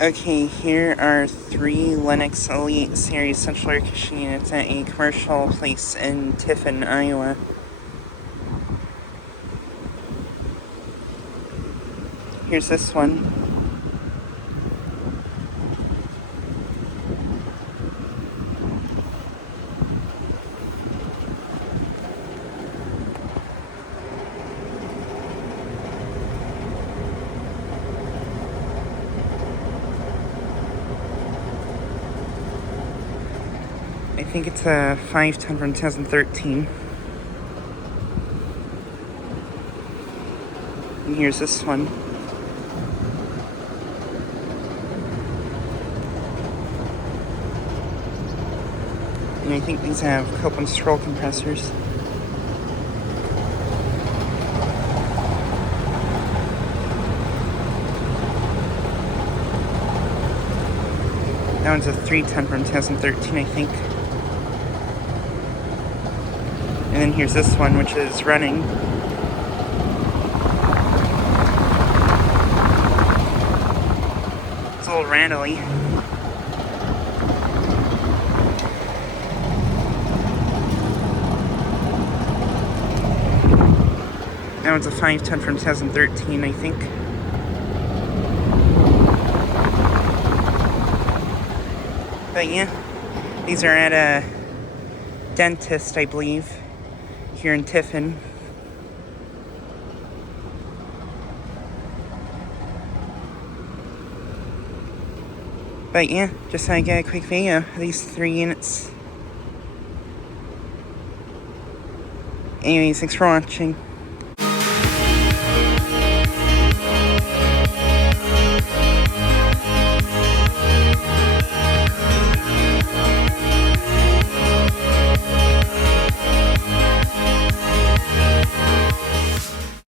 Okay, here are 3 Lennox Elite Series central air conditioning units at a commercial place in Tiffin, Iowa. Here's this one. I think it's a 510 from 2013. And here's this one. And I think these have Copeland scroll compressors. That one's a 310 from 2013, I think. And then here's this one, which is running. It's a little rattly. That one's a 510 from 2013, I think. But yeah, these are at a dentist, I believe, here in Tiffin. But yeah, just thought I'd get a quick video of these 3 units. Anyways, thanks for watching.